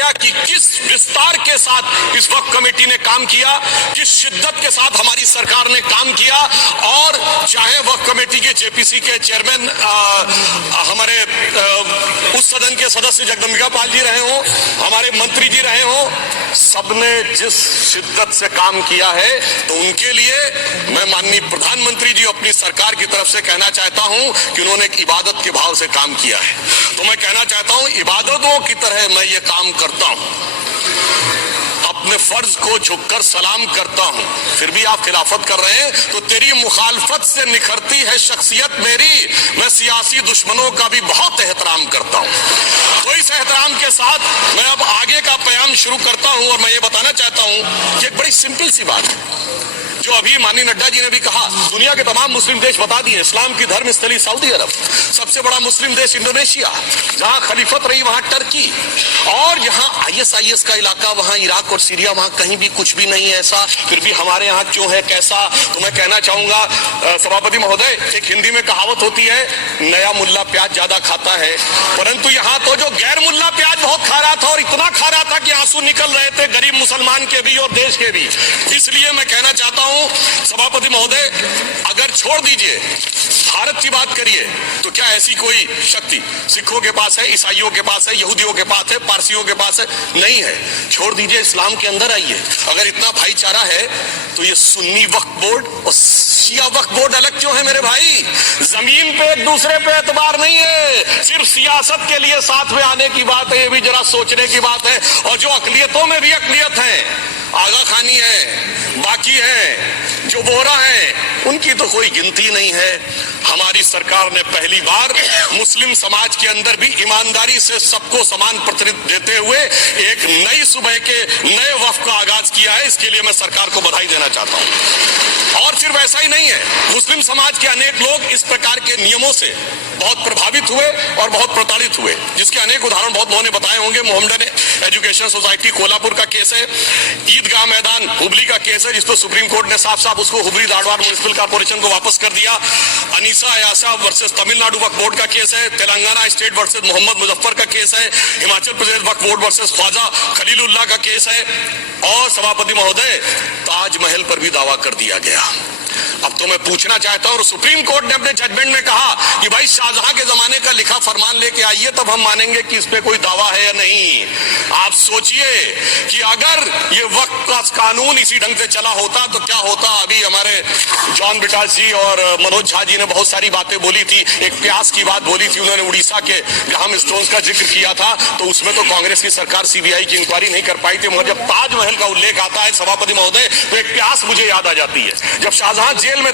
बताया कि किस विस्तार के साथ इस वक्फ कमेटी ने काम किया, किस शिद्दत के साथ हमारी सरकार ने काम किया। और चाहे वक्फ कमेटी के जेपीसी के चेयरमैन हमारे उस सदन के सदस्य जगदम्बिका पाल जी रहे हो, हमारे मंत्री जी रहे हो, सबने जिस शिद्दत से काम किया है, तो उनके लिए मैं माननीय प्रधानमंत्री जी अपनी सरकार की तरफ से कहना चाहता हूं कि उन्होंने एक इबादत के भाव से काम किया है। तो मैं कहना चाहता हूं इबादतों की तरह मैं ये काम करता हूं, अपने फर्ज को झुककर सलाम करता हूं। फिर भी आप खिलाफत कर रहे हैं, तो तेरी मुखालफत से निखरती है शख्सियत मेरी। मैं सियासी दुश्मनों का भी बहुत एहतराम करता हूं। तो इस एहतराम के साथ मैं अब आगे का बयान शुरू करता हूं। और मैं ये बताना चाहता हूं कि एक बड़ी सिंपल सी बात है, जो अभी माननीय नड्डा जी ने भी कहा, दुनिया के तमाम मुस्लिम देश बता दिए, इस्लाम की धर्म स्थली सऊदी अरब, सबसे बड़ा मुस्लिम देश इंडोनेशिया, जहां खलीफत रही वहां टर्की, और यहाँ ISIS का इलाका, वहां इराक और सीरिया, वहां कहीं भी कुछ भी नहीं है ऐसा। फिर भी हमारे यहाँ क्यों है, कैसा? तो मैं कहना चाहूंगा सभापति महोदय, एक हिंदी में कहावत होती है, नया मुल्ला प्याज ज्यादा खाता है, परंतु यहाँ तो जो गैर मुल्ला प्याज बहुत खा रहा था, और इतना खा रहा था कि आंसू निकल रहे थे गरीब मुसलमान के भी और देश के भी। इसलिए मैं कहना चाहता हूं सभापति महोदय, अगर छोड़ दीजिए भारत की बात करिए, तो क्या ऐसी कोई शक्ति सिखों के पास है, ईसाइयों के पास है, यहूदियों के पास है, पारसियों के पास है? नहीं है। छोड़ दीजिए, इस्लाम के अंदर आइए। अगर इतना भाईचारा है, तो ये सुन्नी वक्फ बोर्ड और शिया वक्फ बोर्ड अलग क्यों है मेरे भाई? जमीन पे एक दूसरे पे एतबार नहीं है, सिर्फ सियासत के लिए साथ में आने की बात है। ये भी जरा सोचने की बात है। और जो अकलियतों में भी अकलियत है, आगा खानी है, बाकी है, जो बोहरा है, उनकी तो कोई गिनती नहीं है। हमारी सरकार ने पहली बार मुस्लिम समाज के अंदर भी ईमानदारी से सबको समान प्रतिनिधित्व देते हुए एक नई सुबह के नए वक्फ का आगाज किया है। इसके लिए मैं सरकार को बधाई देना चाहता हूं। और सिर्फ ऐसा ही नहीं है, मुस्लिम समाज के अनेक लोग इस प्रकार के नियमों से बहुत प्रभावित हुए और बहुत प्रताड़ित हुए, जिसके अनेक उदाहरण बहुत लोगों ने बताए होंगे। मोहम्मदन एजुकेशन सोसाइटी कोल्हापुर का केस है, ईदगाह मैदान हुबली का केस है, जिसको सुप्रीम कोर्ट ने साफ साफ उसको हुबली धारवाड़ म्युनिसिपल कॉर्पोरेशन को वापस कर दिया। अनीसा अयासा वर्सेस तमिलनाडु वक्फ बोर्ड का केस है, तेलंगाना स्टेट वर्सेस मोहम्मद मुजफ्फर का केस है, हिमाचल प्रदेश वक्फ बोर्ड वर्सेस ख्वाजा खलीलुल्लाह का केस है, और सभापति महोदय ताजमहल पर भी दावा कर दिया गया। अब तो मैं पूछना चाहता हूं, सुप्रीम कोर्ट ने अपने जजमेंट में कहा कि भाई शाहजहां के जमाने का लिखा फरमान लेके आइए, तब हम मानेंगे कि इस पे कोई दावा है या नहीं। आप सोचिए कि अगर ये वक्त का कानून इसी ढंग से चला होता तो क्या होता। अभी हमारे जॉन बिटास जी और मनोज झा जी ने बहुत सारी बातें बोली थी। एक प्यास की बात बोली थी उन्होंने, उड़ीसा के ग्राहम स्टोन्स का जिक्र किया था, तो उसमें तो कांग्रेस की सरकार CBI की इंक्वायरी नहीं कर पाई थी। मगर जब ताजमहल का उल्लेख आता है सभापति महोदय, तो एक प्यास मुझे याद आ जाती है। जब शाहजहां जेल में